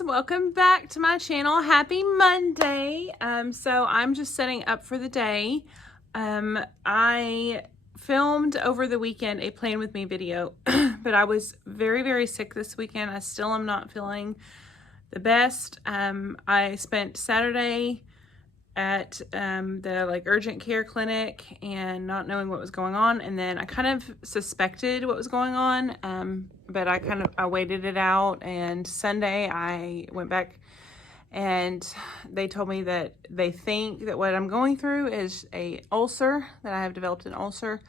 guys, welcome back to my channel. Happy Monday. So I'm just setting up for the day. I filmed over the weekend a plan with me video, but I was very sick this weekend. I still am not feeling the best. I spent Saturday at the urgent care clinic and not knowing what was going on, and then I kind of suspected what was going on, but I waited it out, and Sunday I went back and they told me that they think that what I'm going through is a ulcer, that I have developed an ulcer.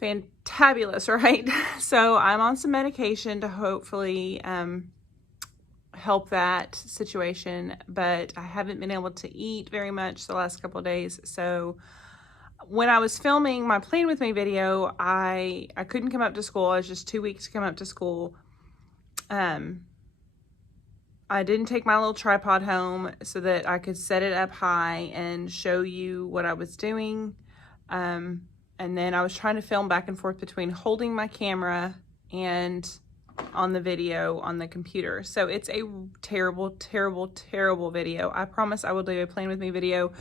Fantabulous, right? So I'm on some medication to hopefully help that situation, but I haven't been able to eat very much the last couple of days. So when I was filming my plan with me video, I couldn't come up to school. I was just too weak to come up to school. I didn't take my little tripod home so that I could set it up high and show you what I was doing. And then I was trying to film back and forth between holding my camera and on the video on the computer. So it's a terrible video. I promise I will do a plan with me video.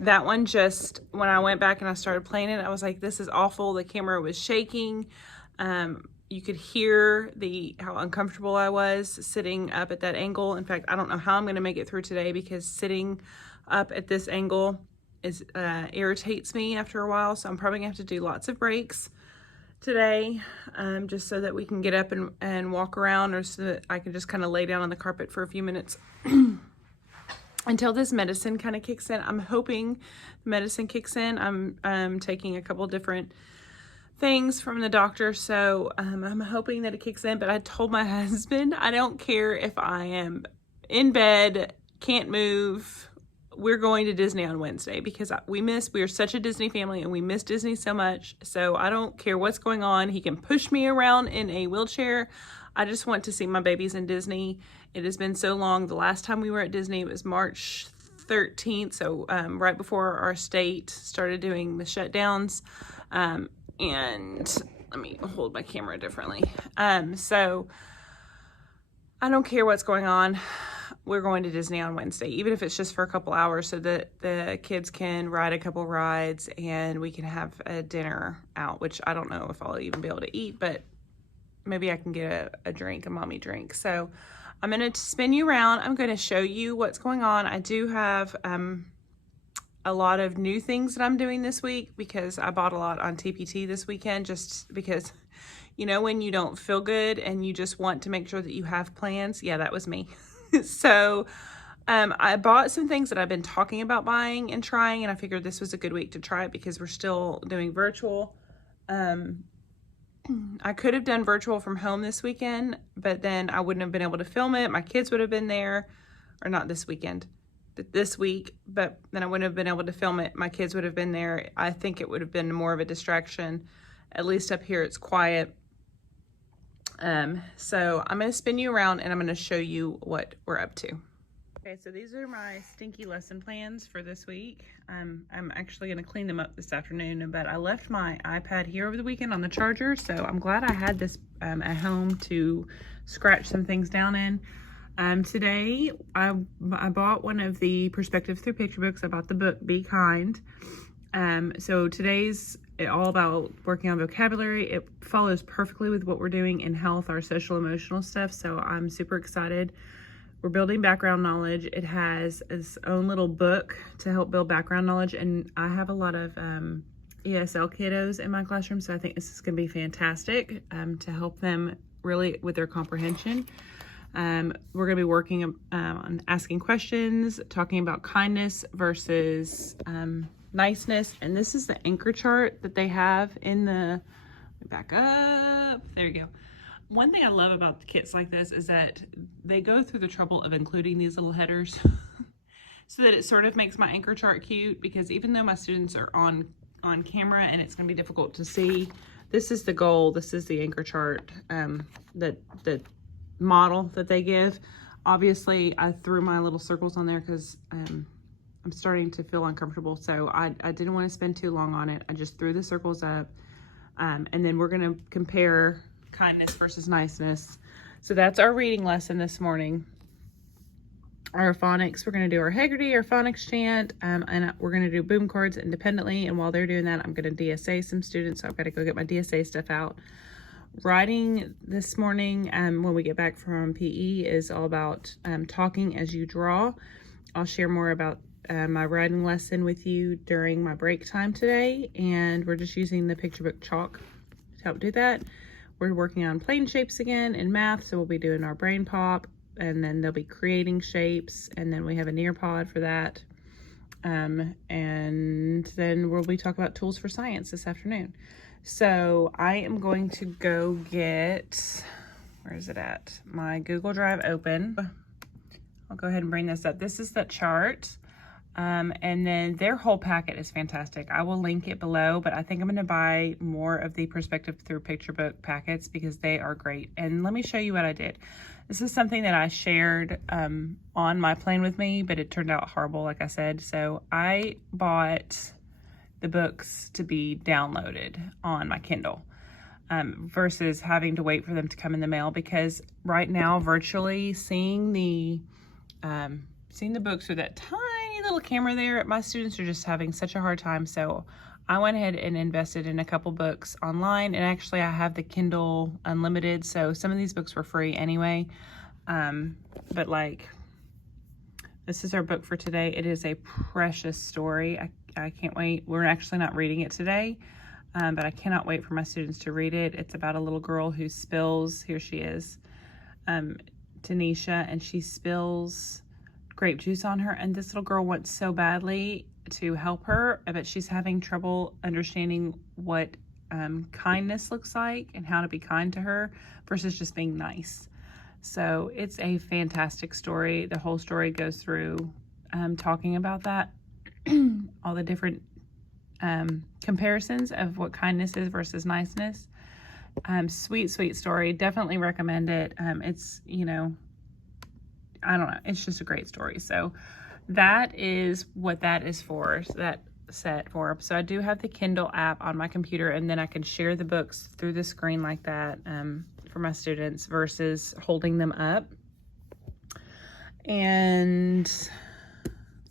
That one, just when I went back and I started playing it, I was like, this is awful. The camera was shaking. You could hear how uncomfortable I was sitting up at that angle. In fact, I don't know how I'm going to make it through today, because sitting up at this angle irritates me after a while. So I'm probably gonna have to do lots of breaks today, just so that we can get up and walk around, or so that I can just kind of lay down on the carpet for a few minutes until this medicine kind of kicks in. I'm hoping the medicine kicks in. I'm taking a couple different things from the doctor, so I'm hoping that it kicks in. But I told my husband, I don't care if I am in bed, can't move, we're going to Disney on Wednesday, because we are such a Disney family and we miss Disney so much. So I don't care what's going on. He can push me around in a wheelchair. I just want to see my babies in Disney. It has been so long. The last time we were at Disney, it was March 13th. So right before our state started doing the shutdowns. And let me hold my camera differently. So I don't care what's going on. We're going to Disney on Wednesday, even if it's just for a couple hours, so that the kids can ride a couple rides and we can have a dinner out, which I don't know if I'll even be able to eat, but maybe I can get a drink, a mommy drink. So I'm going to spin you around. I'm going to show you what's going on. I do have a lot of new things that I'm doing this week, because I bought a lot on TPT this weekend, just because, you know, when you don't feel good and you just want to make sure that you have plans. Yeah, that was me. So I bought some things that I've been talking about buying and trying, and I figured this was a good week to try it, because we're still doing virtual. I could have done virtual from home this weekend, but then I wouldn't have been able to film it. My kids would have been there, or not this weekend, but this week, but then I wouldn't have been able to film it. My kids would have been there. I think it would have been more of a distraction. At least up here it's quiet. So I'm going to spin you around and I'm going to show you what we're up to. Okay, so these are my stinky lesson plans for this week. I'm actually going to clean them up this afternoon, but I left my iPad here over the weekend on the charger, so I'm glad I had this at home to scratch some things down in. Today I bought one of the Perspective Through Picture books. I bought the book Be Kind. So today's all about working on vocabulary. It follows perfectly with what we're doing in health, our social emotional stuff. So I'm super excited. We're building background knowledge. It has its own little book to help build background knowledge. And I have a lot of ESL kiddos in my classroom. So I think this is going to be fantastic to help them really with their comprehension. We're going to be working on asking questions, talking about kindness versus niceness. And this is the anchor chart that they have in the, back up, there you go. One thing I love about the kits like this is that they go through the trouble of including these little headers so that it sort of makes my anchor chart cute, because even though my students are on camera and it's going to be difficult to see, this is the goal. This is the anchor chart, that the model that they give. Obviously I threw my little circles on there because I'm starting to feel uncomfortable, so I didn't want to spend too long on it. I just threw the circles up, and then we're going to compare kindness versus niceness. So that's our reading lesson this morning. our phonics. We're going to do our Haggerty, our phonics chant, and we're going to do boom chords independently. And while they're doing that, I'm going to DSA some students. So I've got to go get my DSA stuff out. Writing this morning, when we get back from PE, is all about talking as you draw. I'll share more about my writing lesson with you during my break time today. And we're just using the picture book chalk to help do that. We're working on plane shapes again in math. So we'll be doing our brain pop. And then they'll be creating shapes, and then we have a Nearpod for that. And then we'll be talking about tools for science this afternoon. So I am going to go get, where is it at? My Google Drive open. I'll go ahead and bring this up. This is the chart. And then their whole packet is fantastic. I will link it below, but I think I'm going to buy more of the Perspective Through Picture Book packets because they are great. And let me show you what I did. This is something that I shared on my plane with me, but it turned out horrible, like I said. So I bought the books to be downloaded on my Kindle versus having to wait for them to come in the mail, because right now, virtually seeing the books through that tiny little camera there, my students are just having such a hard time. So I went ahead and invested in a couple books online, and actually I have the Kindle Unlimited, so some of these books were free anyway. But like, this is our book for today. It is a precious story. I can't wait. We're actually not reading it today, but I cannot wait for my students to read it. It's about a little girl who spills, here she is, Tanisha, and she spills grape juice on her, and this little girl wants so badly to help her, but she's having trouble understanding what kindness looks like and how to be kind to her versus just being nice. So it's a fantastic story. The whole story goes through talking about that, all the different comparisons of what kindness is versus niceness. Sweet story. Definitely recommend it. It's, you know, I don't know. It's just a great story. So that is what that is for, that set for. So I do have the Kindle app on my computer, and then I can share the books through the screen like that for my students versus holding them up. And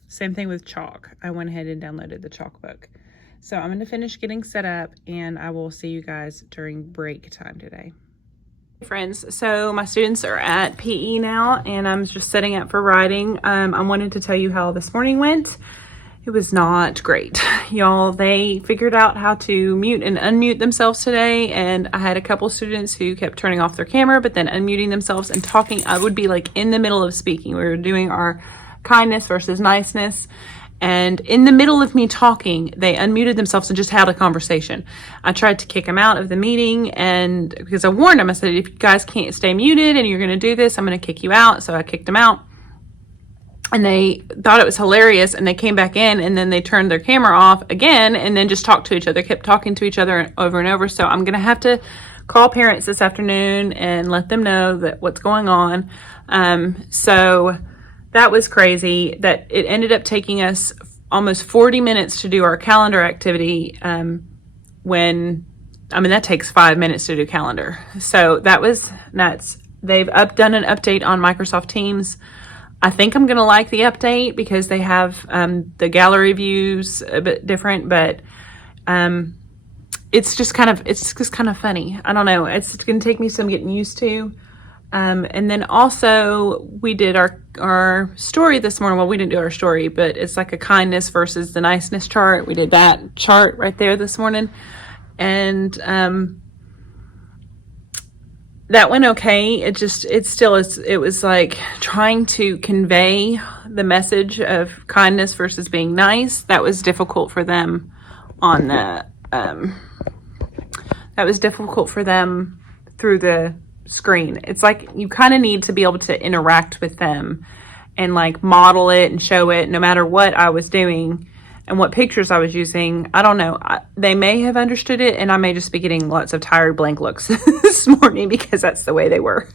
same thing with chalk. I went ahead and downloaded the chalk book. So I'm going to finish getting set up, and I will see you guys during break time today. Friends, so my students are at PE now, and I'm just setting up for writing. I wanted to tell you how this morning went. It was not great, y'all. They figured out how to mute and unmute themselves today, and I had a couple students who kept turning off their camera but then unmuting themselves and talking. I would be like in the middle of speaking. We were doing our kindness versus niceness, and in the middle of me talking, they unmuted themselves and just had a conversation. I tried to kick them out of the meeting, and because I warned them, I said, if you guys can't stay muted and you're going to do this, I'm going to kick you out. So I kicked them out, and they thought it was hilarious, and they came back in, and then they turned their camera off again and then just talked to each other, kept talking to each other over and over. So I'm going to have to call parents this afternoon and let them know that what's going on. So that was crazy that it ended up taking us almost 40 minutes to do our calendar activity. That takes 5 minutes to do calendar. So that was nuts. They've done an update on Microsoft Teams. I think I'm going to like the update because they have the gallery views a bit different, but it's just kind of funny. I don't know. It's going to take me some getting used to. And then also we did our story this morning. Well, we didn't do our story, but it's like a kindness versus the niceness chart. We did that chart right there this morning. And that went okay. It was like trying to convey the message of kindness versus being nice. That was difficult for them on the, through the screen. It's like you kind of need to be able to interact with them and like model it and show it no matter what I was doing and what pictures I was using. I don't know. They may have understood it, and I may just be getting lots of tired blank looks this morning because that's the way they were.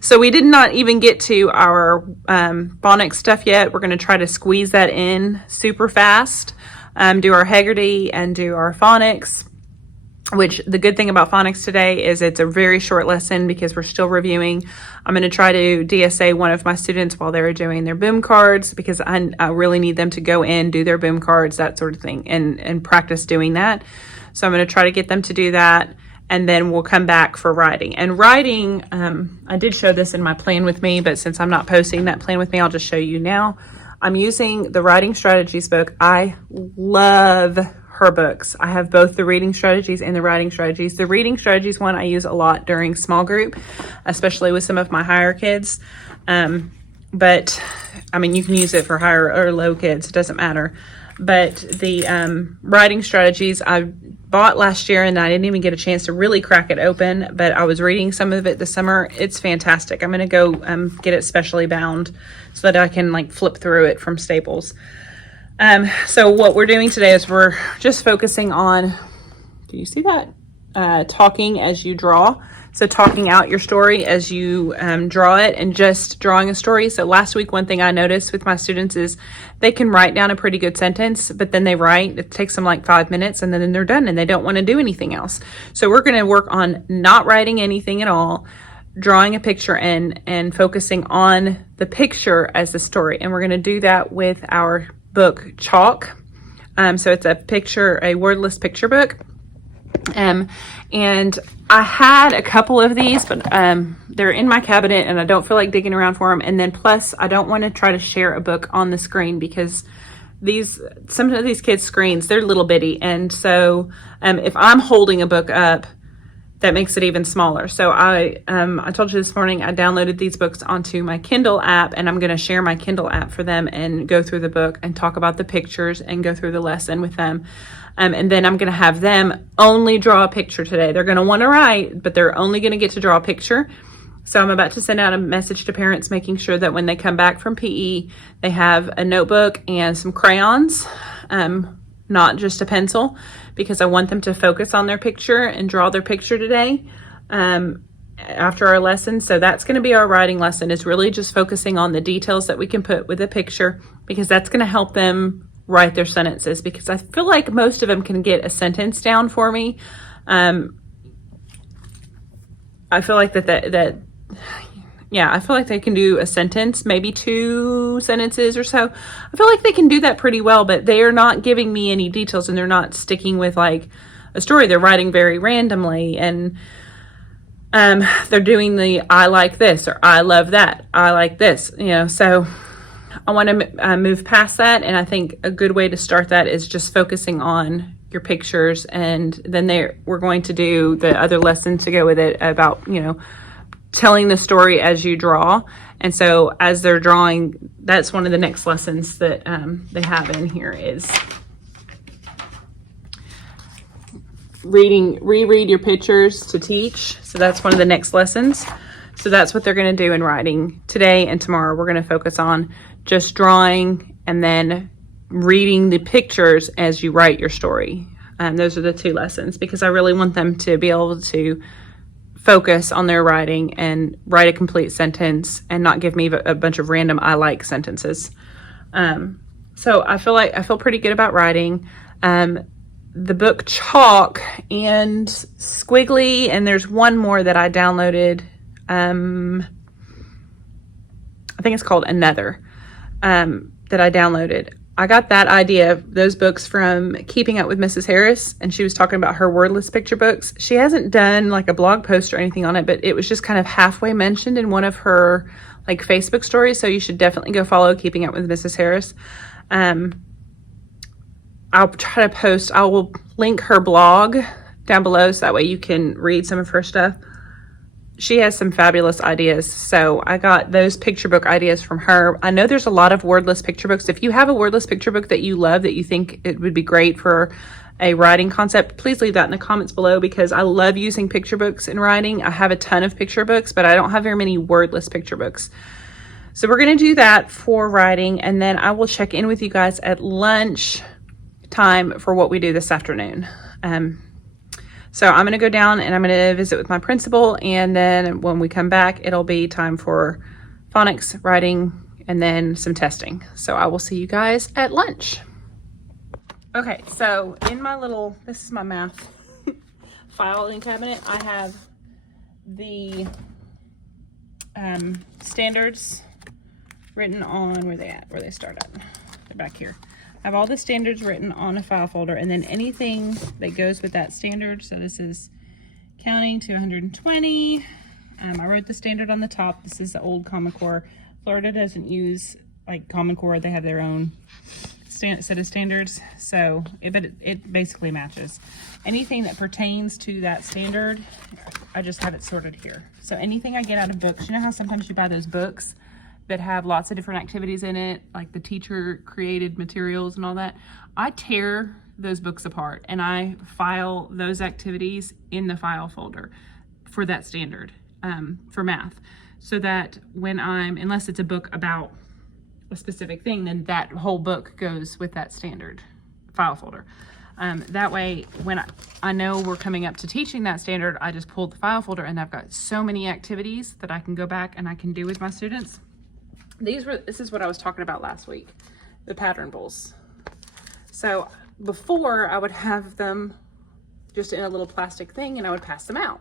So we did not even get to our phonics stuff yet. We're going to try to squeeze that in super fast, do our Haggerty and do our phonics. which the good thing about phonics today is it's a very short lesson because we're still reviewing. I'm going to try to DSA one of my students while they're doing their boom cards because I really need them to go in, do their boom cards, that sort of thing, and practice doing that. So I'm going to try to get them to do that, and then we'll come back for writing. And writing, I did show this in my plan with me, but since I'm not posting that plan with me, I'll just show you now. I'm using the Writing Strategies book. I love her books. I have both the Reading Strategies and the Writing Strategies. The Reading Strategies one I use a lot during small group, especially with some of my higher kids. But I mean, you can use it for higher or low kids, it doesn't matter. But the Writing Strategies I bought last year, and I didn't even get a chance to really crack it open, but I was reading some of it this summer. It's fantastic. I'm going to go get it specially bound so that I can like flip through it from Staples. So what we're doing today is we're just focusing on, do you see that? Talking as you draw. So talking out your story as you draw it, and just drawing a story. So last week, one thing I noticed with my students is they can write down a pretty good sentence, but then they write, it takes them like 5 minutes, and then they're done and they don't want to do anything else. So we're going to work on not writing anything at all, drawing a picture and focusing on the picture as the story. And we're going to do that with our book Chalk. So it's a wordless picture book. And I had a couple of these, but they're in my cabinet and I don't feel like digging around for them. And then plus I don't want to try to share a book on the screen because some of these kids' screens, they're little bitty. And so if I'm holding a book up, that makes it even smaller. So I told you this morning, I downloaded these books onto my Kindle app, and I'm going to share my Kindle app for them and go through the book and talk about the pictures and go through the lesson with them. And then I'm going to have them only draw a picture today. They're going to want to write, but they're only going to get to draw a picture. So I'm about to send out a message to parents, making sure that when they come back from PE, they have a notebook and some crayons, not just a pencil, because I want them to focus on their picture and draw their picture today after our lesson. So that's going to be our writing lesson, is really just focusing on the details that we can put with a picture, because that's going to help them write their sentences, because I feel like most of them can get a sentence down for me. I feel like I feel like they can do a sentence, maybe 2 sentences or so. I feel like they can do that pretty well, but they are not giving me any details, and they're not sticking with like a story. They're writing very randomly, and they're doing the I like this, or I love that, I like this, so I want to move past that. And I think a good way to start that is just focusing on your pictures, and then we're going to do the other lesson to go with it about, telling the story as you draw. And so as they're drawing, that's one of the next lessons that they have in here is reread your pictures to teach. So that's one of the next lessons. So that's what they're going to do in writing today and tomorrow. We're going to focus on just drawing and then reading the pictures as you write your story. Those are the 2 lessons, because I really want them to be able to focus on their writing and write a complete sentence and not give me a bunch of random I like sentences. So I feel pretty good about writing. The book Chalk and Squiggly, and there's one more that I downloaded. I think it's called Another, that I downloaded. I got that idea, those books, from Keeping Up with Mrs. Harris, and she was talking about her wordless picture books. She hasn't done like a blog post or anything on it, but it was just kind of halfway mentioned in one of her like Facebook stories. So you should definitely go follow Keeping Up with Mrs. Harris. I'll try to post, I will link her blog down below so that way you can read some of her stuff. She has some fabulous ideas. So I got those picture book ideas from her. I know there's a lot of wordless picture books. If you have a wordless picture book that you love, that you think it would be great for a writing concept, please leave that in the comments below, because I love using picture books in writing. I have a ton of picture books, but I don't have very many wordless picture books. So we're going to do that for writing, and then I will check in with you guys at lunch time for what we do this afternoon. So I'm going to go down and I'm going to visit with my principal, and then when we come back, it'll be time for phonics, writing, and then some testing. So I will see you guys at lunch. Okay, so in my this is my math filing cabinet, I have the standards written on, where they at, where they start at. They're back here. I have all the standards written on a file folder, and then anything that goes with that standard. So this is counting to 120. I wrote the standard on the top. This is the old Common Core. Florida doesn't use like Common Core. They have their own set of standards. So it basically matches. Anything that pertains to that standard, I just have it sorted here. So anything I get out of books, you know how sometimes you buy those books that have lots of different activities in it, like the teacher created materials and all that. I tear those books apart and I file those activities in the file folder for that standard, for math. So that when unless it's a book about a specific thing, then that whole book goes with that standard file folder. That way, when I know we're coming up to teaching that standard, I just pull the file folder and I've got so many activities that I can go back and I can do with my students. This is what I was talking about last week, the pattern bowls. So before I would have them just in a little plastic thing and I would pass them out.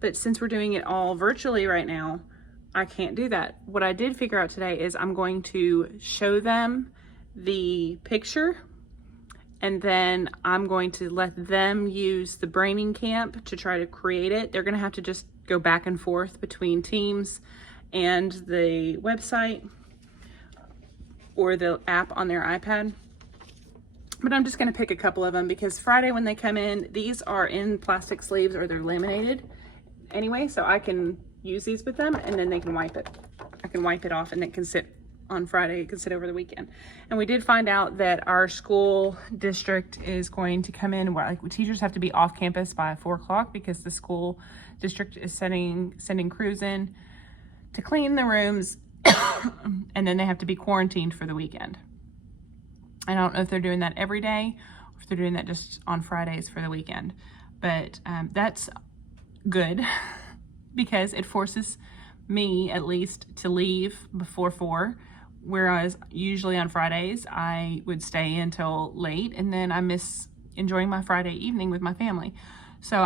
But since we're doing it all virtually right now, I can't do that. What I did figure out today is I'm going to show them the picture and then I'm going to let them use the braining camp to try to create it. They're gonna have to just go back and forth between Teams and the website or the app on their iPad. But I'm just gonna pick a couple of them because Friday when they come in, these are in plastic sleeves or they're laminated anyway, so I can use these with them and then they can wipe it. I can wipe it off and it can sit on Friday, it can sit over the weekend. And we did find out that our school district is going to come in where like teachers have to be off campus by 4 o'clock because the school district is sending crews in to clean the rooms and then they have to be quarantined for the weekend. I don't know if they're doing that every day or if they're doing that just on Fridays for the weekend, but that's good because it forces me at least to leave before 4, whereas usually on Fridays I would stay until late and then I miss enjoying my Friday evening with my family. So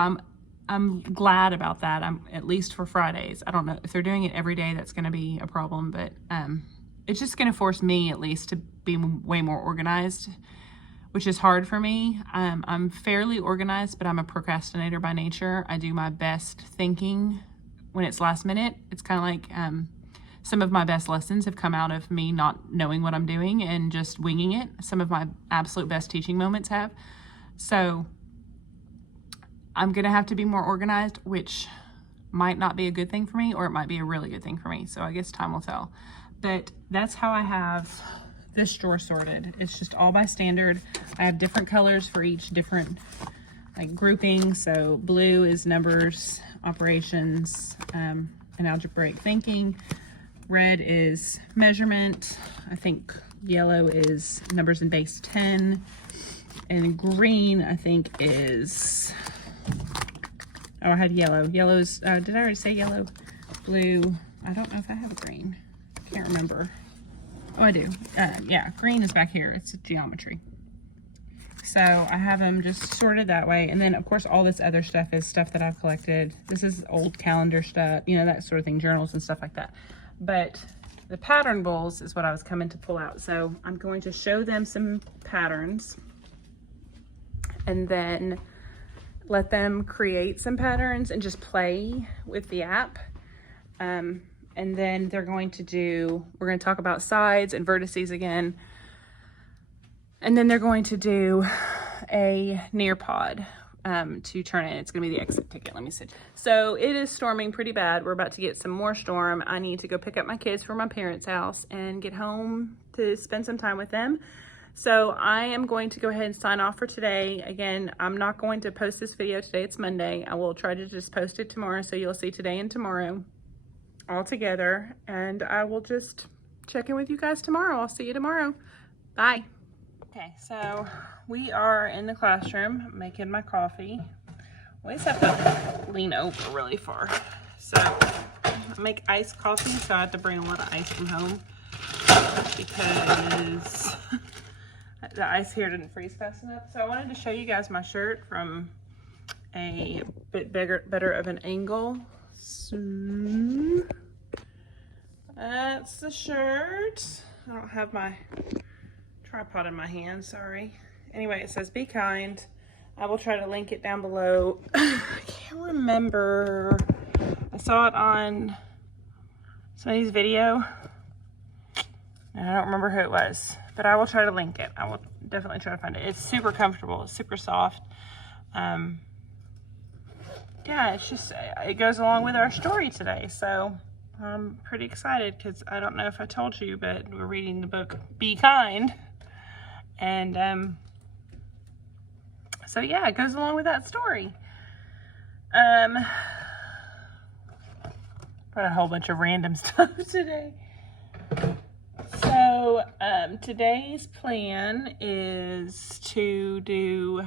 I'm glad about that. I'm at least for Fridays. I don't know if they're doing it every day, that's going to be a problem, but it's just going to force me at least to be way more organized, which is hard for me. I'm fairly organized, but I'm a procrastinator by nature. I do my best thinking when it's last minute. It's kind of like some of my best lessons have come out of me not knowing what I'm doing and just winging it. Some of my absolute best teaching moments have. So I'm gonna have to be more organized, which might not be a good thing for me, or it might be a really good thing for me. So I guess time will tell. But that's how I have this drawer sorted. It's just all by standard. I have different colors for each different like grouping. So blue is numbers, operations, and algebraic thinking. Red is measurement. I think yellow is numbers in base 10. And green, I think, is... Oh, I had yellow. Yellow's, did I already say yellow? Blue. I don't know if I have a green. Can't remember. Oh, I do. Yeah, green is back here. It's geometry. So I have them just sorted that way. And then, of course, all this other stuff is stuff that I've collected. This is old calendar stuff, you know, that sort of thing, journals and stuff like that. But the pattern bowls is what I was coming to pull out. So I'm going to show them some patterns and then let them create some patterns and just play with the app. And then they're going to we're going to talk about sides and vertices again. And then they're going to do a Nearpod to turn in. It's going to be the exit ticket. Let me see. So it is storming pretty bad. We're about to get some more storm. I need to go pick up my kids from my parents' house and get home to spend some time with them. So I am going to go ahead and sign off for today. Again, I'm not going to post this video today. It's Monday. I will try to just post it tomorrow. So you'll see today and tomorrow all together. And I will just check in with you guys tomorrow. I'll see you tomorrow. Bye. Okay, so we are in the classroom making my coffee. I always have to lean over really far. So I make iced coffee, so I have to bring a lot of ice from home because the ice here didn't freeze fast enough. So I wanted to show you guys my shirt from a bit better of an angle. So that's the shirt. I don't have my tripod in my hand, sorry. Anyway, it says be kind. I will try to link it down below. I can't remember. I saw it on somebody's video, and I don't remember who it was, but I will try to link it. I will definitely try to find it. It's super comfortable. It's super soft. Yeah, it's just, it goes along with our story today. So I'm pretty excited because I don't know if I told you, but we're reading the book Be Kind. And so yeah, it goes along with that story. Got a whole bunch of random stuff today. So today's plan is to do,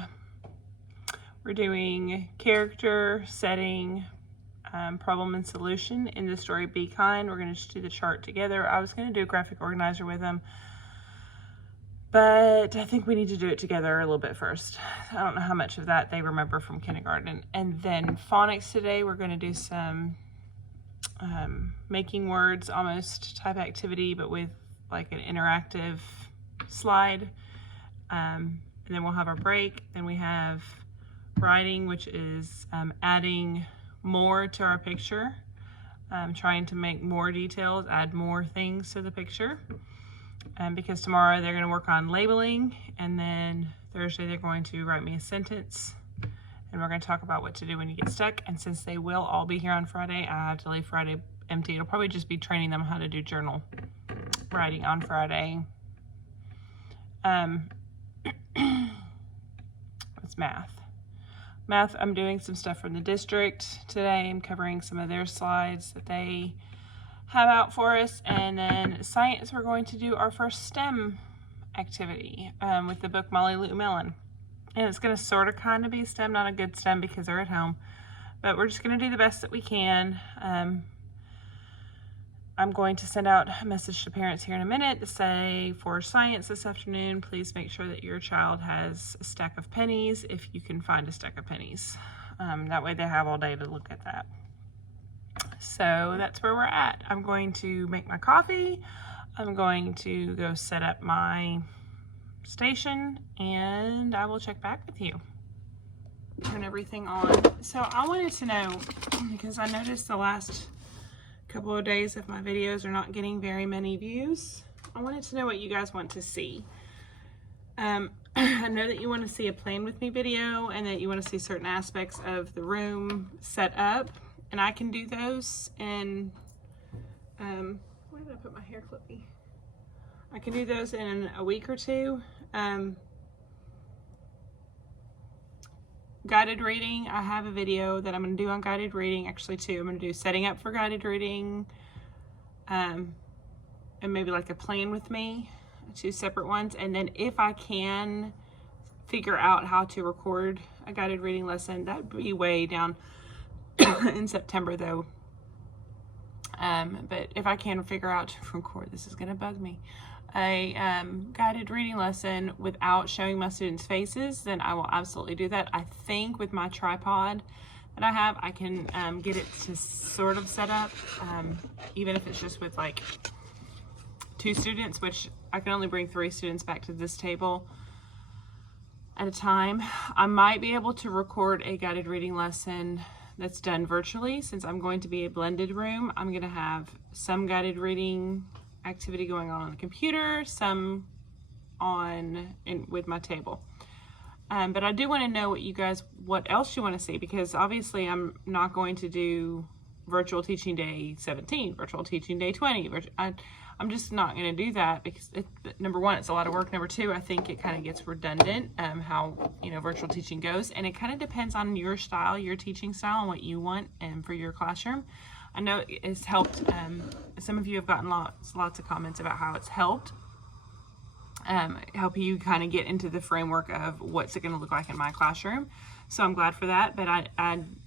we're doing character, setting, problem and solution in the story Be Kind. We're going to just do the chart together. I was going to do a graphic organizer with them, but I think we need to do it together a little bit first. I don't know how much of that they remember from kindergarten. And then phonics today, we're going to do some making words almost type activity, but with like an interactive slide. And then we'll have our break. Then we have writing, which is adding more to our picture, trying to make more details, add more things to the picture. Because tomorrow they're going to work on labeling, and then Thursday they're going to write me a sentence, and we're going to talk about what to do when you get stuck. And since they will all be here on Friday, I have to leave Friday empty. It'll probably just be training them how to do journal writing on Friday. It's math. Math, I'm doing some stuff from the district today. I'm covering some of their slides that they have out for us. And then science, we're going to do our first STEM activity with the book Molly Lou Mellon. And it's going to sort of kind of be STEM, not a good STEM because they're at home. But we're just going to do the best that we can. I'm going to send out a message to parents here in a minute to say for science this afternoon, please make sure that your child has a stack of pennies if you can find a stack of pennies. That way they have all day to look at that. So that's where we're at. I'm going to make my coffee. I'm going to go set up my station, and I will check back with you. Turn everything on. So I wanted to know, because I noticed the last couple of days of my videos are not getting very many views. I wanted to know what you guys want to see. I know that you want to see a plan with me video, and that you want to see certain aspects of the room set up, and I can do those. And where did I put my hair clippy? I can do those in a week or two. Guided reading, I have a video that I'm going to do on guided reading, actually two. I'm going to do setting up for guided reading, and maybe like a plan with me, two separate ones. And then if I can figure out how to record a guided reading lesson, that'd be way down in September though. But if I can figure out to record, this is going to bug me, a guided reading lesson without showing my students' faces, then I will absolutely do that. I think with my tripod that I have, I can get it to sort of set up, even if it's just with like 2 students, which I can only bring 3 students back to this table at a time. I might be able to record a guided reading lesson that's done virtually. Since I'm going to be a blended room, I'm going to have some guided reading activity going on the computer, some with my table. But I do want to know what else you want to see, because obviously I'm not going to do virtual teaching day 17, virtual teaching day 20. I'm just not going to do that because number one, it's a lot of work. Number two, I think it kind of gets redundant, how virtual teaching goes, and it kind of depends on your style, your teaching style, and what you want for your classroom. I know it's helped. Some of you have gotten lots of comments about how it's help you kind of get into the framework of what's it going to look like in my classroom. So I'm glad for that, but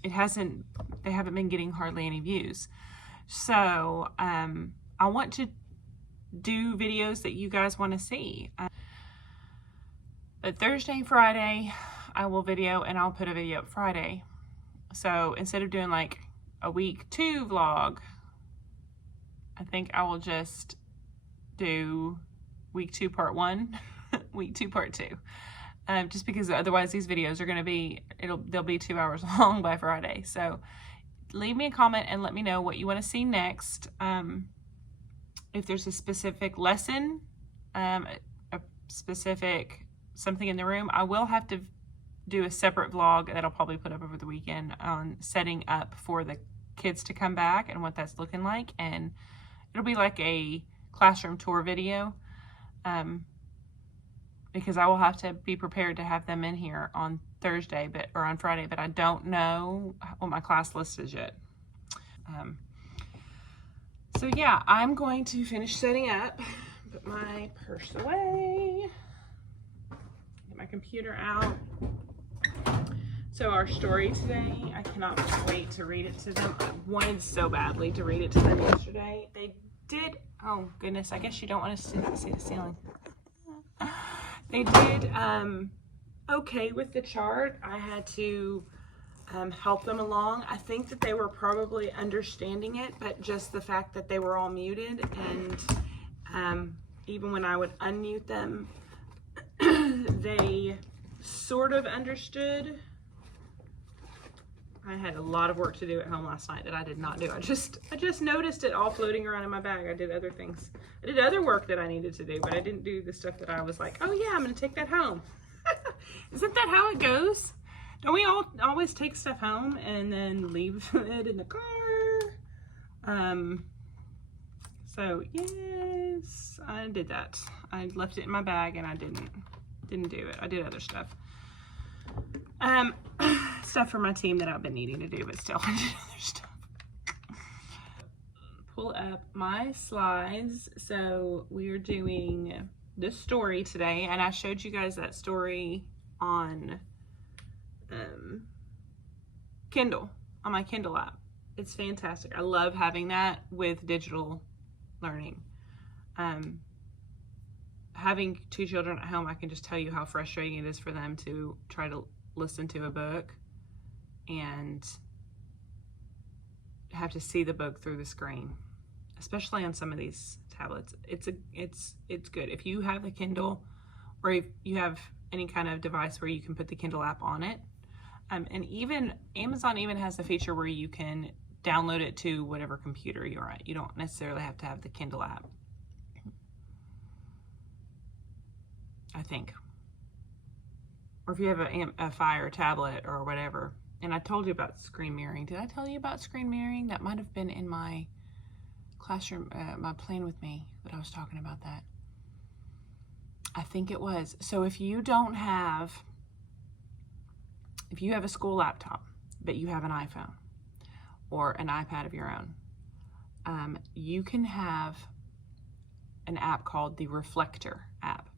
they haven't been getting hardly any views. So I want to do videos that you guys want to see. But Thursday, Friday, I will video, and I'll put a video up Friday. So instead of doing like a week 2 vlog, I think I will just do week 2 part 1, week 2 part 2. Just because otherwise these videos are going to be, they'll be 2 hours long by Friday. So leave me a comment and let me know what you want to see next. If there's a specific lesson, a specific something in the room, I will have to do a separate vlog that I'll probably put up over the weekend on setting up for the kids to come back and what that's looking like. And it'll be like a classroom tour video, because I will have to be prepared to have them in here on Thursday, or on Friday, but I don't know what my class list is yet. So yeah, I'm going to finish setting up, put my purse away, get my computer out. So our story today, I cannot wait to read it to them. I wanted so badly to read it to them yesterday. They did, oh goodness, I guess you don't want to see the ceiling. They did okay with the chart. I had to help them along. I think that they were probably understanding it, but just the fact that they were all muted, and even when I would unmute them, they sort of understood. I had a lot of work to do at home last night that I did not do. I just noticed it all floating around in my bag. I did other things. I did other work that I needed to do, but I didn't do the stuff that I was like, oh yeah, I'm gonna take that home. Isn't that how it goes? Don't we all always take stuff home and then leave it in the car? So yes, I did that. I left it in my bag and I didn't do it. I did other stuff. Stuff for my team that I've been needing to do, but still I did other stuff. Pull up my slides. So we are doing this story today, and I showed you guys that story on Kindle, on my Kindle app. It's fantastic. I love having that with digital learning. Having 2 children at home, I can just tell you how frustrating it is for them to try to listen to a book and have to see the book through the screen, especially on some of these tablets. It's good if you have the Kindle, or if you have any kind of device where you can put the Kindle app on it. And even Amazon even has a feature where you can download it to whatever computer you're at. You don't necessarily have to have the Kindle app, I think. Or if you have a Fire tablet or whatever. And I told you about screen mirroring. Did I tell you about screen mirroring? That might have been in my classroom, my plan with me, that I was talking about that. I think it was. So if you have a school laptop, but you have an iPhone or an iPad of your own, you can have an app called the Reflector app.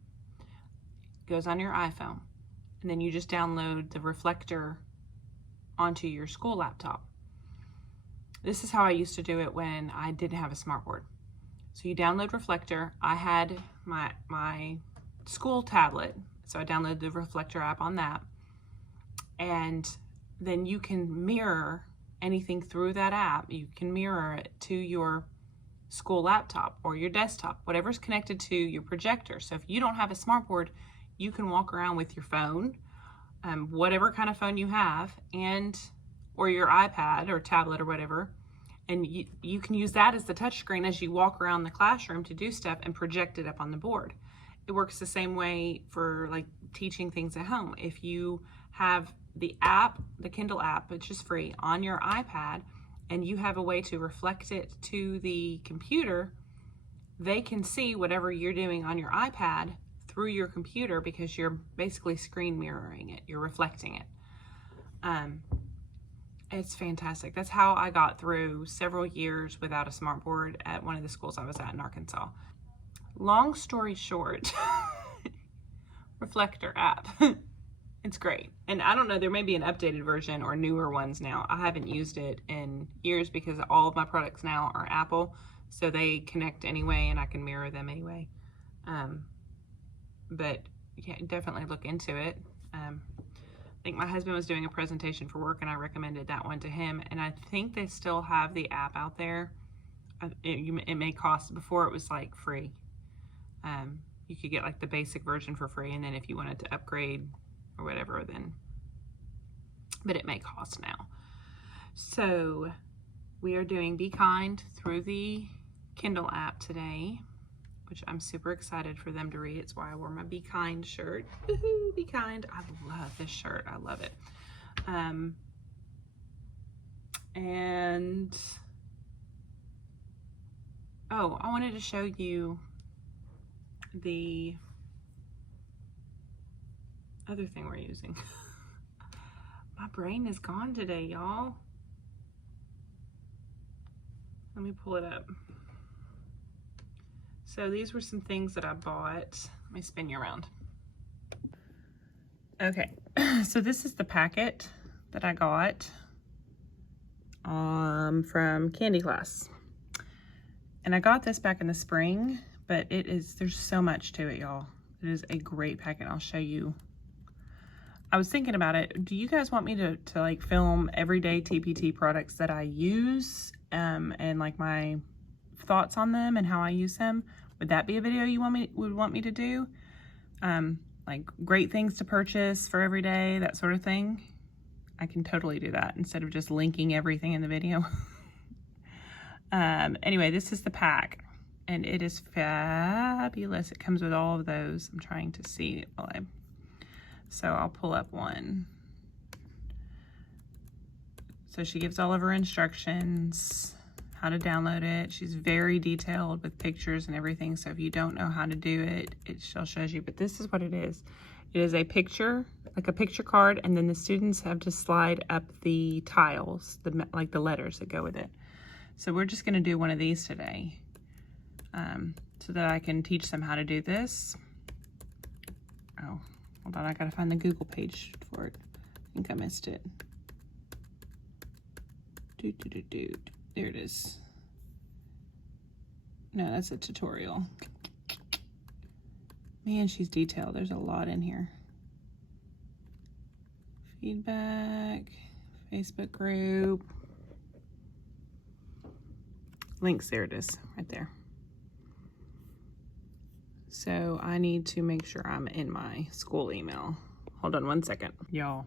It goes on your iPhone, and then you just download the Reflector onto your school laptop. This is how I used to do it when I didn't have a smartboard. So you download Reflector. I had my school tablet, so I downloaded the Reflector app on that, and then you can mirror anything through that app. You can mirror it to your school laptop or your desktop, whatever's connected to your projector. So if you don't have a smartboard, you can walk around with your phone, whatever kind of phone you have, or your iPad or tablet or whatever, and you can use that as the touchscreen as you walk around the classroom to do stuff and project it up on the board. It works the same way for like teaching things at home. If you have the app, the Kindle app, which is free, on your iPad, and you have a way to reflect it to the computer, they can see whatever you're doing on your iPad through your computer, because you're basically screen mirroring it. You're reflecting it. It's fantastic. That's how I got through several years without a smartboard at one of the schools I was at in Arkansas. Long story short, Reflector app. It's great. And I don't know, there may be an updated version or newer ones now. I haven't used it in years because all of my products now are Apple, so they connect anyway and I can mirror them anyway. But yeah, definitely look into it. think my husband was doing a presentation for work and I recommended that one to him, and I think they still have the app out there. It may cost, before it was like free. You could get like the basic version for free, and then if you wanted to upgrade or whatever, then, but it may cost now. So we are doing Be Kind through the Kindle app today, which I'm super excited for them to read. It's why I wore my Be Kind shirt. Woohoo, Be Kind. I love this shirt. I love it. And oh, I wanted to show you the other thing we're using. My brain is gone today, y'all. Let me pull it up. So these were some things that I bought. Let me spin you around. Okay, so this is the packet that I got from Candy Class. And I got this back in the spring, but there's so much to it, y'all. It is a great packet. I'll show you. I was thinking about it. Do you guys want me to like film everyday TPT products that I use, and like my thoughts on them and how I use them? Would that be a video you would want me to do? Like great things to purchase for every day, that sort of thing. I can totally do that instead of just linking everything in the video. Anyway, this is the pack, and it is fabulous. It comes with all of those. I'm trying to see so I'll pull up one. So she gives all of her instructions, how to download it. She's very detailed with pictures and everything. So if you don't know how to do it, it still shows you. But this is what it is. It is a picture, like a picture card, and then the students have to slide up the tiles, like the letters that go with it. So we're just gonna do one of these today, so that I can teach them how to do this. Oh, hold on, I gotta find the Google page for it. I think I missed it. There it is. No, that's a tutorial. Man, she's detailed. There's a lot in here. Feedback, Facebook group. Links, there it is, right there. So I need to make sure I'm in my school email. Hold on one second. Y'all,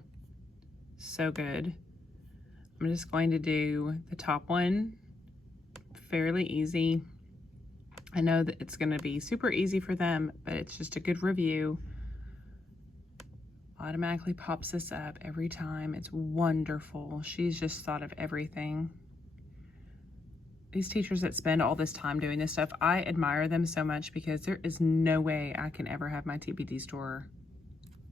so good. I'm just going to do the top one, fairly easy. I know that it's gonna be super easy for them, but it's just a good review. Automatically pops this up every time. It's wonderful. She's just thought of everything. These teachers that spend all this time doing this stuff, I admire them so much, because there is no way I can ever have my TPT store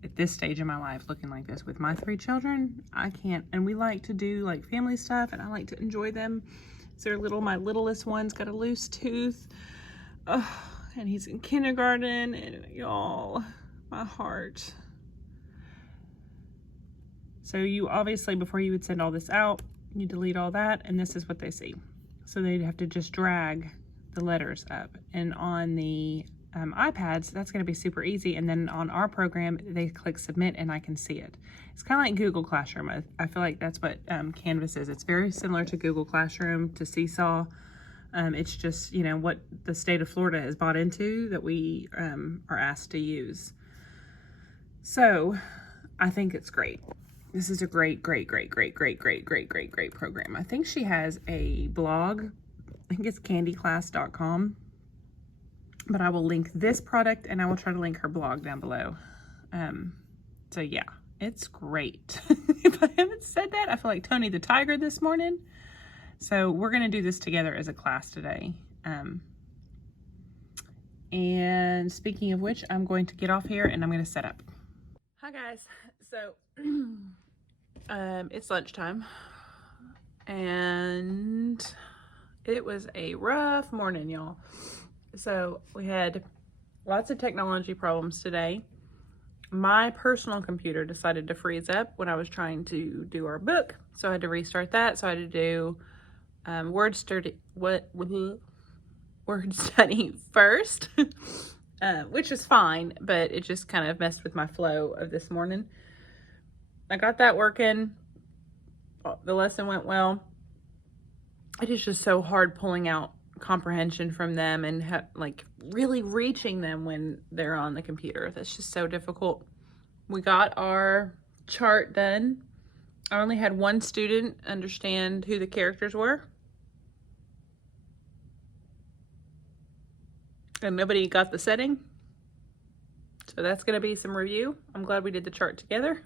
at this stage in my life looking like this. With my 3 children, I can't. And we like to do like family stuff, and I like to enjoy them. So my littlest one's got a loose tooth. And he's in kindergarten, and y'all, my heart. So you obviously, before you would send all this out, you delete all that, and this is what they see. So they'd have to just drag the letters up. And on the iPads, that's gonna be super easy. And then on our program, they click submit and I can see it. It's kind of like Google Classroom. I feel like that's what Canvas is. It's very similar to Google Classroom, to Seesaw. It's just, you know, what the state of Florida has bought into that we are asked to use. So I think it's great. This is a great program. I think she has a blog. I think it's candyclass.com. But I will link this product, and I will try to link her blog down below. So yeah, it's great. If I haven't said that, I feel like Tony the Tiger this morning. So we're gonna do this together as a class today. And speaking of which, I'm going to get off here and I'm gonna set up. Hi guys, so it's lunchtime and it was a rough morning, y'all. So we had lots of technology problems today. My personal computer decided to freeze up when I was trying to do our book, so I had to restart that. So I had to do word study first, which is fine, but it just kind of messed with my flow of this morning. I got that working. The lesson went well. It is just so hard pulling out comprehension from them and like really reaching them when they're on the computer. That's just so difficult. We got our chart done. I only had one student understand who the characters were. And nobody got the setting. So that's going to be some review. I'm glad we did the chart together.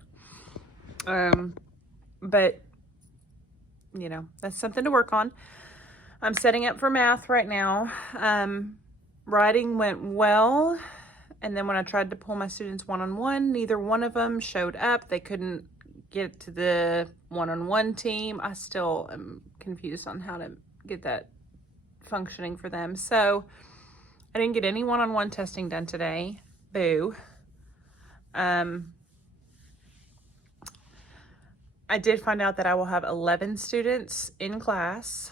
But, you know, that's something to work on. I'm setting up for math right now. Writing went well. And then when I tried to pull my students one-on-one, neither one of them showed up. They couldn't get to the one-on-one team. I still am confused on how to get that functioning for them. So I didn't get any one-on-one testing done today. Boo. I did find out that I will have 11 students in class,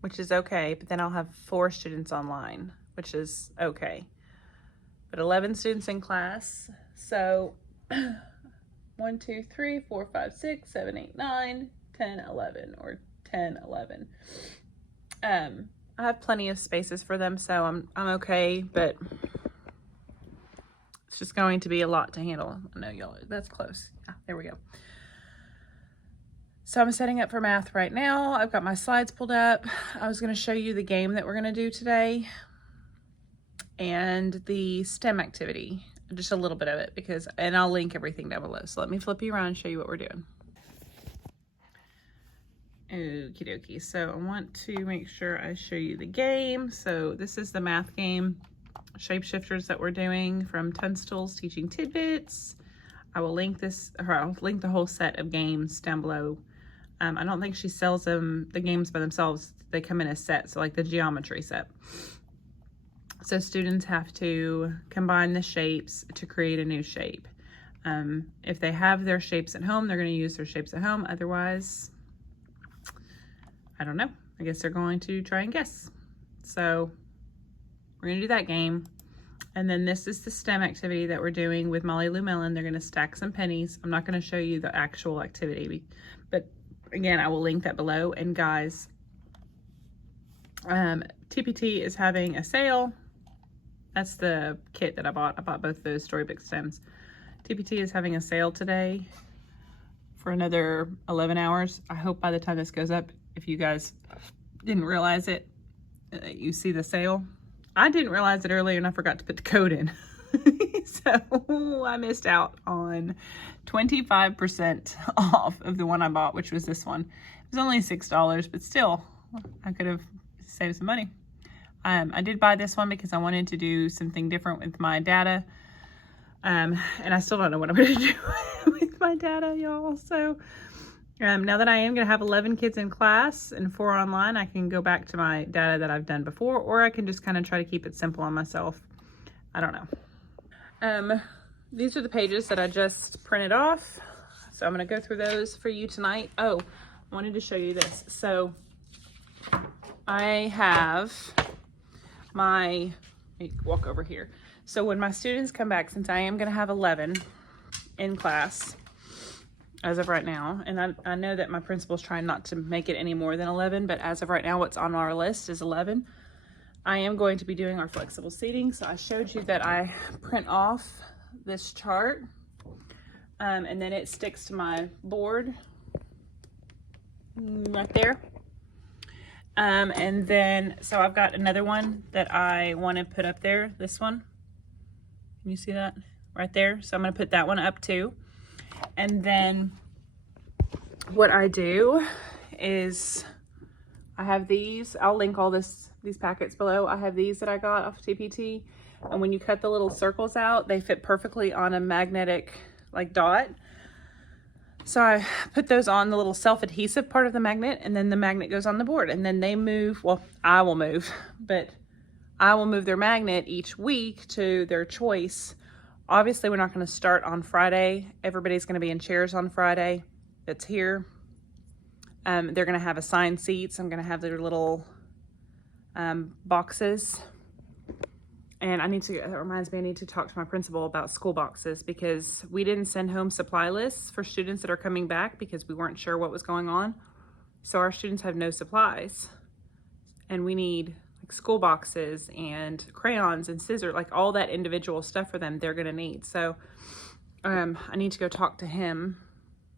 which is okay, but then I'll have 4 students online, which is okay. But 11 students in class. So 1, 2, 3, 4, 5, 6, 7, 8, 9, 10, 11, or 10, 11. I have plenty of spaces for them, so I'm okay, but it's just going to be a lot to handle. I know y'all, that's close. Yeah, there we go. So I'm setting up for math right now. I've got my slides pulled up. I was going to show you the game that we're going to do today and the STEM activity, just a little bit of it, and I'll link everything down below. So let me flip you around and show you what we're doing. Okie dokie. So I want to make sure I show you the game. So this is the math game, shapeshifters that we're doing from Tunstall's Teaching Tidbits. I will link this, or I'll link the whole set of games down below. I don't think she sells them, the games by themselves. They come in a set, so like the geometry set. So students have to combine the shapes to create a new shape. If they have their shapes at home, they're going to use their shapes at home. Otherwise, I don't know. I guess they're going to try and guess. So we're going to do that game. And then this is the STEM activity that we're doing with Molly Lou Mellon. They're going to stack some pennies. I'm not going to show you the actual activity, but again, I will link that below. And guys, TPT is having a sale. That's the kit that I bought. I bought both those Storybook stems. TPT is having a sale today for another 11 hours. I hope by the time this goes up, if you guys didn't realize it, you see the sale. I didn't realize it earlier and I forgot to put the code in. So I missed out on 25% off of the one I bought, which was this one. It was only $6, but still, I could have saved some money. I did buy this one because I wanted to do something different with my data. And I still don't know what I'm going to do with my data, y'all. So now that I am going to have 11 kids in class and 4 online, I can go back to my data that I've done before, or I can just kind of try to keep it simple on myself. I don't know. These are the pages that I just printed off. So I'm going to go through those for you tonight. Oh, I wanted to show you this. So I have let me walk over here. So when my students come back, since I am going to have 11 in class as of right now, and I know that my principal's trying not to make it any more than 11, but as of right now, what's on our list is 11. I am going to be doing our flexible seating. So I showed you that I print off this chart, and then it sticks to my board right there. And then, so I've got another one that I want to put up there, this one. Can you see that right there? So I'm going to put that one up too. And then what I do is I have these, I'll link all these packets below. I have these that I got off TPT. And when you cut the little circles out, they fit perfectly on a magnetic like dot. So I put those on the little self-adhesive part of the magnet, and then the magnet goes on the board, and then they move. Well, I will move, but I will move their magnet each week to their choice. Obviously, we're not going to start on Friday. Everybody's going to be in chairs on Friday that's here. They're going to have assigned seats. I'm going to have their little boxes. And that reminds me, I need to talk to my principal about school boxes, because we didn't send home supply lists for students that are coming back because we weren't sure what was going on. So our students have no supplies, and we need like school boxes and crayons and scissors, like all that individual stuff for them they're gonna need. So I need to go talk to him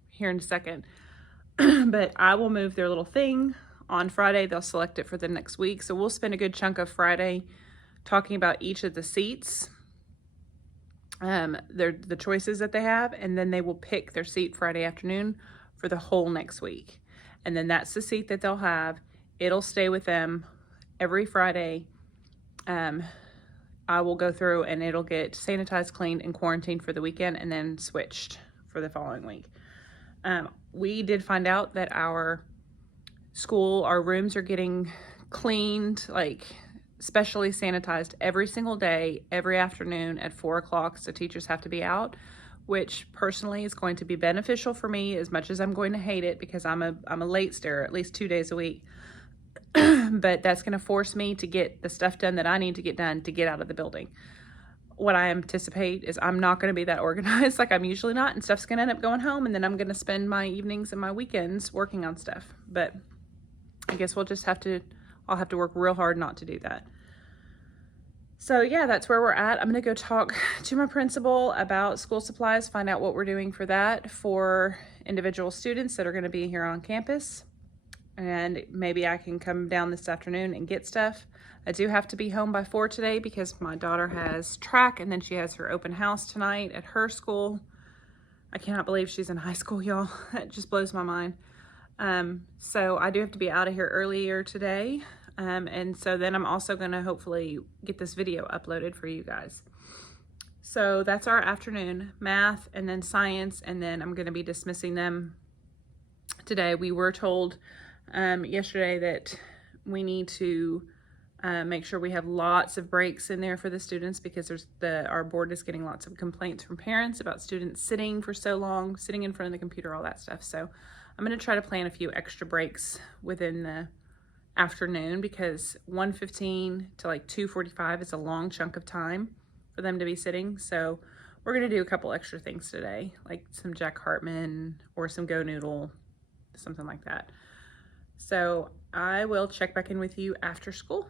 here in a second. But I will move their little thing on Friday. They'll select it for the next week. So we'll spend a good chunk of Friday talking about each of the seats, the choices that they have, and then they will pick their seat Friday afternoon for the whole next week. And then that's the seat that they'll have. It'll stay with them every Friday. I will go through and it'll get sanitized, cleaned, and quarantined for the weekend, and then switched for the following week. We did find out that our rooms are getting cleaned, like specially sanitized every single day, every afternoon at 4 o'clock. So teachers have to be out, which personally is going to be beneficial for me, as much as I'm going to hate it, because I'm a late stayer at least 2 days a week. But that's going to force me to get the stuff done that I need to get done to get out of the building. What I anticipate is I'm not going to be that organized like I'm usually not, and stuff's going to end up going home, and then I'm going to spend my evenings and my weekends working on stuff. But I guess I'll have to work real hard not to do that. So yeah, that's where we're at. I'm going to go talk to my principal about school supplies, find out what we're doing for that for individual students that are going to be here on campus. And maybe I can come down this afternoon and get stuff. I do have to be home by 4 today because my daughter has track, and then she has her open house tonight at her school. I cannot believe she's in high school, y'all. That just blows my mind. So I do have to be out of here earlier today. And so then I'm also going to hopefully get this video uploaded for you guys. So that's our afternoon: math and then science, and then I'm going to be dismissing them today. We were told yesterday that we need to make sure we have lots of breaks in there for the students, because our board is getting lots of complaints from parents about students sitting for so long, sitting in front of the computer, all that stuff. So I'm going to try to plan a few extra breaks within the afternoon, because 1:15 to like 2:45 is a long chunk of time for them to be sitting. So we're going to do a couple extra things today, like some Jack Hartman or some Go Noodle, something like that. So I will check back in with you after school.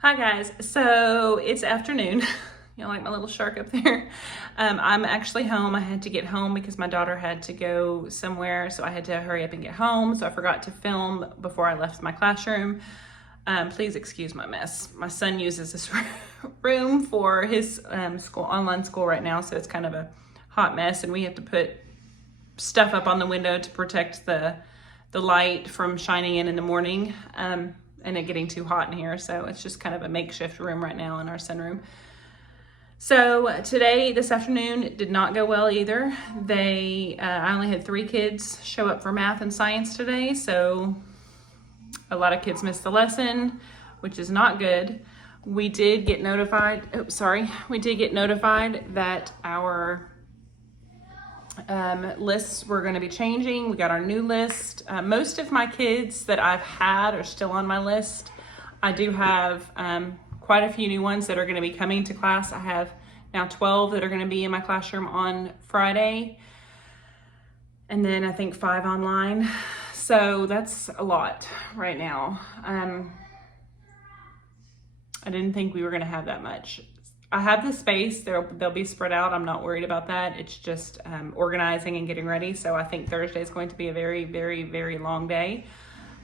Hi guys, so it's afternoon. You know, like my little shark up there. I'm actually home. I had to get home because my daughter had to go somewhere, so I had to hurry up and get home. So I forgot to film before I left my classroom. Please excuse my mess. My son uses this room for his online school right now, so it's kind of a hot mess, and we have to put stuff up on the window to protect the light from shining in the morning, and it getting too hot in here. So it's just kind of a makeshift room right now in our sunroom. So this afternoon did not go well either. I only had 3 kids show up for math and science today, so a lot of kids missed the lesson, which is not good. We did get notified that our lists were going to be changing. We got our new list. Most of my kids that I've had are still on my list. I do have quite a few new ones that are going to be coming to class. I have now 12 that are going to be in my classroom on Friday, and then I think 5 online. So that's a lot right now. I didn't think we were going to have that much. I have the space. They'll be spread out. I'm not worried about that. It's just organizing and getting ready. So I think Thursday is going to be a very, very, very long day.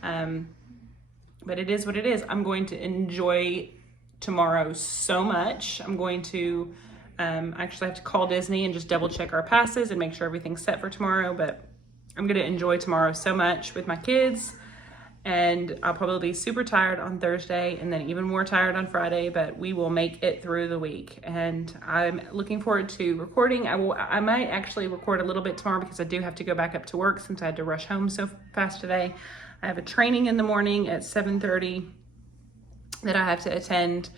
But it is what it is. I'm going to enjoy tomorrow so much. I'm going to actually have to call Disney and just double check our passes and make sure everything's set for tomorrow. But I'm going to enjoy tomorrow so much with my kids. And I'll probably be super tired on Thursday, and then even more tired on Friday, but we will make it through the week. And I'm looking forward to recording. I might actually record a little bit tomorrow, because I do have to go back up to work since I had to rush home so fast today. I have a training in the morning at 7:30 that I have to attend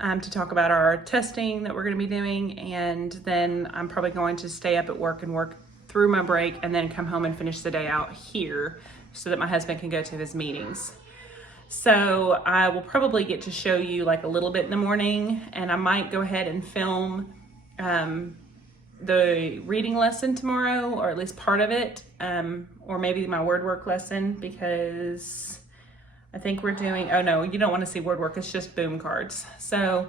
to talk about our testing that we're going to be doing. And then I'm probably going to stay up at work and work through my break, and then come home and finish the day out here, so that my husband can go to his meetings. So I will probably get to show you like a little bit in the morning, and I might go ahead and film the reading lesson tomorrow, or at least part of it, or maybe my word work lesson, because I think we're doing, oh no, you don't want to see word work, it's just boom cards. So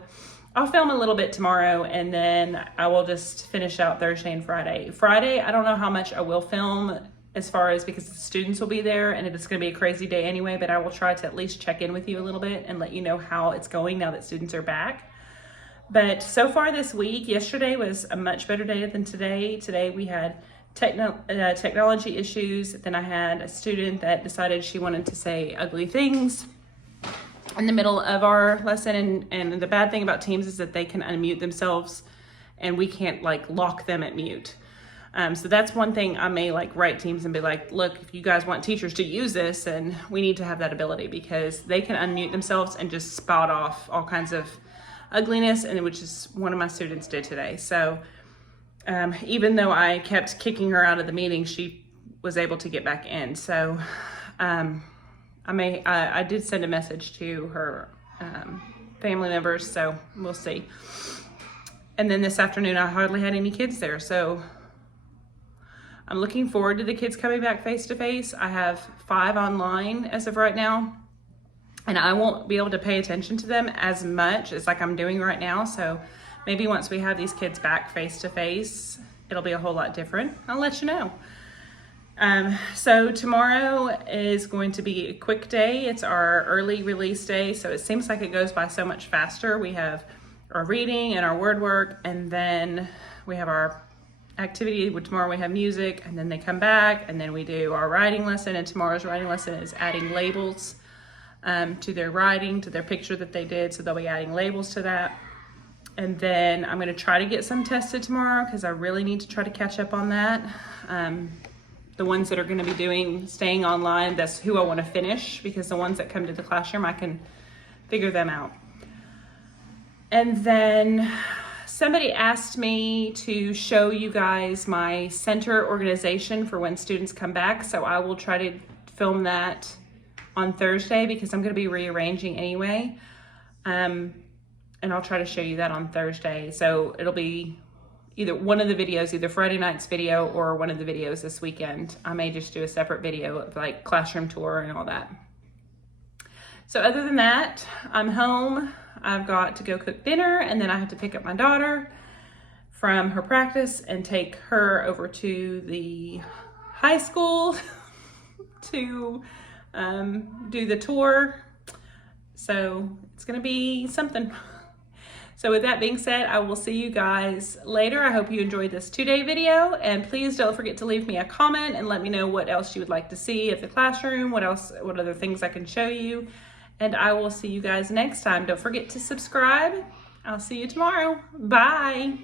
I'll film a little bit tomorrow, and then I will just finish out Thursday and Friday. Friday, I don't know how much I will film, as far as, because the students will be there and it's going to be a crazy day anyway, but I will try to at least check in with you a little bit and let you know how it's going now that students are back. But so far this week, yesterday was a much better day than today. Today we had technology issues. Then I had a student that decided she wanted to say ugly things in the middle of our lesson. And the bad thing about Teams is that they can unmute themselves and we can't like lock them at mute. So that's one thing I may like write Teams and be like, look, if you guys want teachers to use this, and we need to have that ability, because they can unmute themselves and just spout off all kinds of ugliness, and which is one of my students did today. So even though I kept kicking her out of the meeting, she was able to get back in. So I did send a message to her family members, so we'll see. And then this afternoon I hardly had any kids there, so I'm looking forward to the kids coming back face to face. I have 5 online as of right now, and I won't be able to pay attention to them as much as like I'm doing right now. So maybe once we have these kids back face to face, it'll be a whole lot different. I'll let you know. So tomorrow is going to be a quick day. It's our early release day, so it seems like it goes by so much faster. We have our reading and our word work, and then we have our activity. Tomorrow we have music, and then they come back, and then we do our writing lesson, and tomorrow's writing lesson is adding labels to their writing, to their picture that they did, so they'll be adding labels to that. And then I'm going to try to get some tested tomorrow, because I really need to try to catch up on that. The ones that are going to be staying online, that's who I want to finish, because the ones that come to the classroom, I can figure them out. And then somebody asked me to show you guys my center organization for when students come back, so I will try to film that on Thursday, because I'm going to be rearranging anyway. And I'll try to show you that on Thursday. So it'll be either one of the videos, either Friday night's video or one of the videos this weekend. I may just do a separate video of like classroom tour and all that. So other than that, I'm home. I've got to go cook dinner, and then I have to pick up my daughter from her practice and take her over to the high school to do the tour. So it's gonna be something. So with that being said, I will see you guys later. I hope you enjoyed this 2-day video, and please don't forget to leave me a comment and let me know what else you would like to see at the classroom, what other things I can show you, and I will see you guys next time. Don't forget to subscribe. I'll see you tomorrow. Bye.